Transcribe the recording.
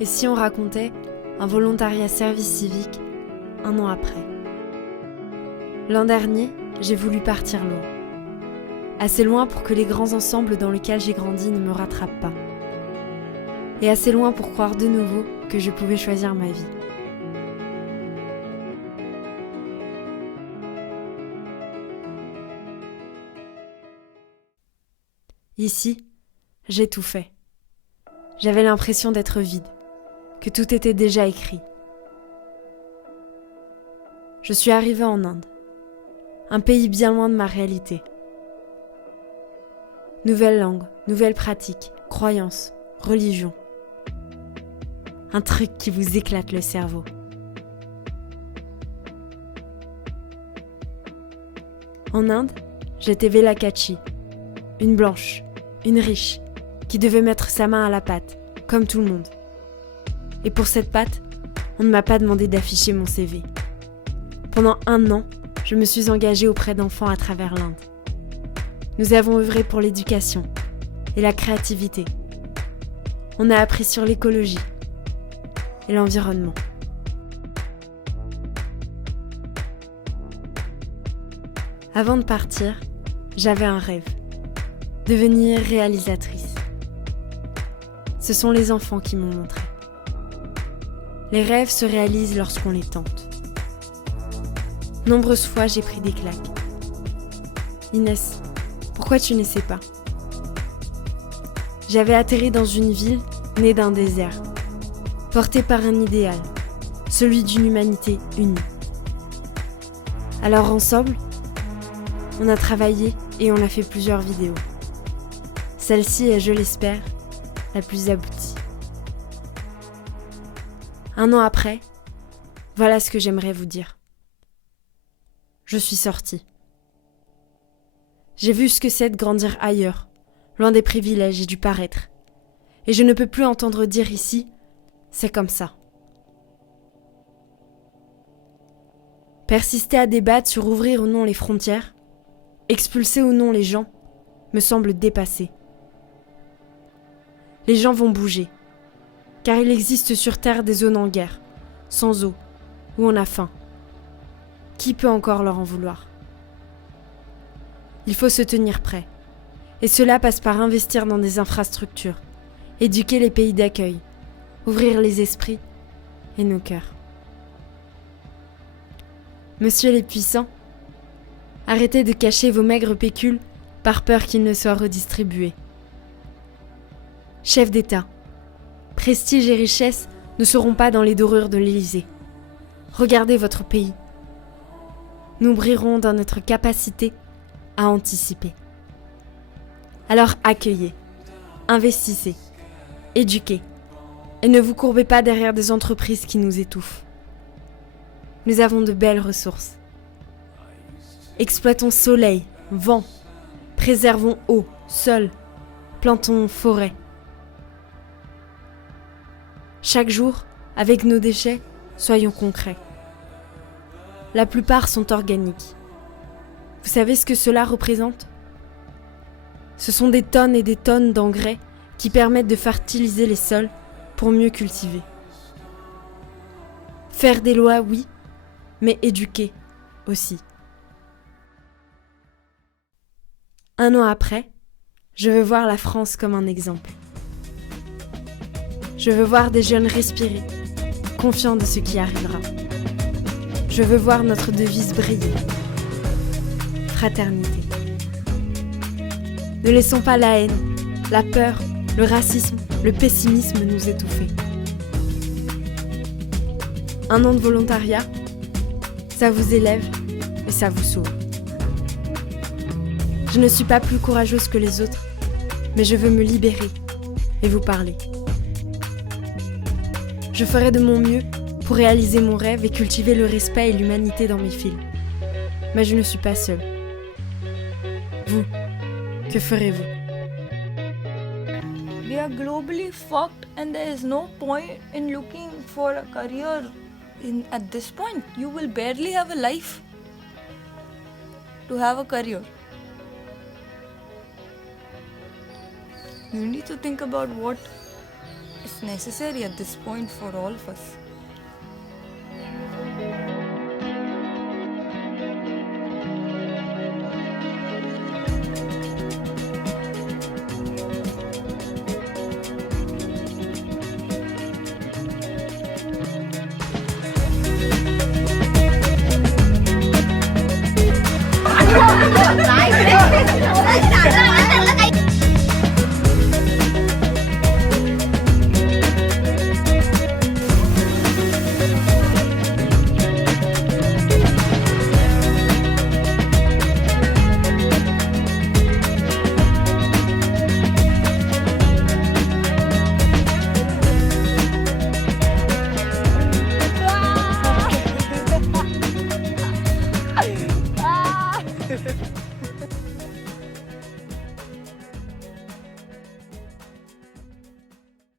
Et si on racontait un volontariat service civique 1 an après? L'an dernier, j'ai voulu partir loin. Assez loin pour que les grands ensembles dans lesquels j'ai grandi ne me rattrapent pas. Et assez loin pour croire de nouveau que je pouvais choisir ma vie. Ici, j'ai tout fait. J'avais l'impression d'être vide, que tout était déjà écrit. Je suis arrivée en Inde, un pays bien loin de ma réalité. Nouvelle langue, nouvelles pratiques, croyances, religion. Un truc qui vous éclate le cerveau. En Inde, j'étais Velakachi, une blanche, une riche, qui devait mettre sa main à la pâte, comme tout le monde. Et pour cette pâte, on ne m'a pas demandé d'afficher mon CV. Pendant 1 an, je me suis engagée auprès d'enfants à travers l'Inde. Nous avons œuvré pour l'éducation et la créativité. On a appris sur l'écologie et l'environnement. Avant de partir, j'avais un rêve, devenir réalisatrice. Ce sont les enfants qui m'ont montré. Les rêves se réalisent lorsqu'on les tente. Nombreuses fois, j'ai pris des claques. Inès, pourquoi tu ne sais pas? J'avais atterri dans une ville née d'un désert, portée par un idéal, celui d'une humanité unie. Alors ensemble, on a travaillé et on a fait plusieurs vidéos. Celle-ci est, je l'espère, la plus aboutie. 1 an après, voilà ce que j'aimerais vous dire. Je suis sortie. J'ai vu ce que c'est de grandir ailleurs, loin des privilèges et du paraître. Et je ne peux plus entendre dire ici, c'est comme ça. Persister à débattre sur ouvrir ou non les frontières, expulser ou non les gens, me semble dépassé. Les gens vont bouger, car il existe sur Terre des zones en guerre, sans eau, où on a faim. Qui peut encore leur en vouloir? Il faut se tenir prêt. Et cela passe par investir dans des infrastructures, éduquer les pays d'accueil, ouvrir les esprits et nos cœurs. Monsieur les puissants, arrêtez de cacher vos maigres pécules par peur qu'ils ne soient redistribués. Chefs d'État, prestige et richesse ne seront pas dans les dorures de l'Élysée. Regardez votre pays. Nous brillerons dans notre capacité à anticiper. Alors accueillez, investissez, éduquez, et ne vous courbez pas derrière des entreprises qui nous étouffent. Nous avons de belles ressources. Exploitons soleil, vent, préservons eau, sol, plantons forêt. Chaque jour, avec nos déchets, soyons concrets. La plupart sont organiques. Vous savez ce que cela représente? Ce sont des tonnes et des tonnes d'engrais qui permettent de fertiliser les sols pour mieux cultiver. Faire des lois, oui, mais éduquer aussi. 1 an après, je veux voir la France comme un exemple. Je veux voir des jeunes respirer, confiants de ce qui arrivera. Je veux voir notre devise briller. Fraternité. Ne laissons pas la haine, la peur, le racisme, le pessimisme nous étouffer. 1 an de volontariat, ça vous élève et ça vous sauve. Je ne suis pas plus courageuse que les autres, mais je veux me libérer et vous parler. Je ferai de mon mieux pour réaliser mon rêve et cultiver le respect et l'humanité dans mes films. Mais je ne suis pas seule. Vous, que ferez-vous? We are globally fucked and there is no point in looking for a career. At this point, you will barely have a life to have a career. You need to think about what it's necessary at this point for all of us.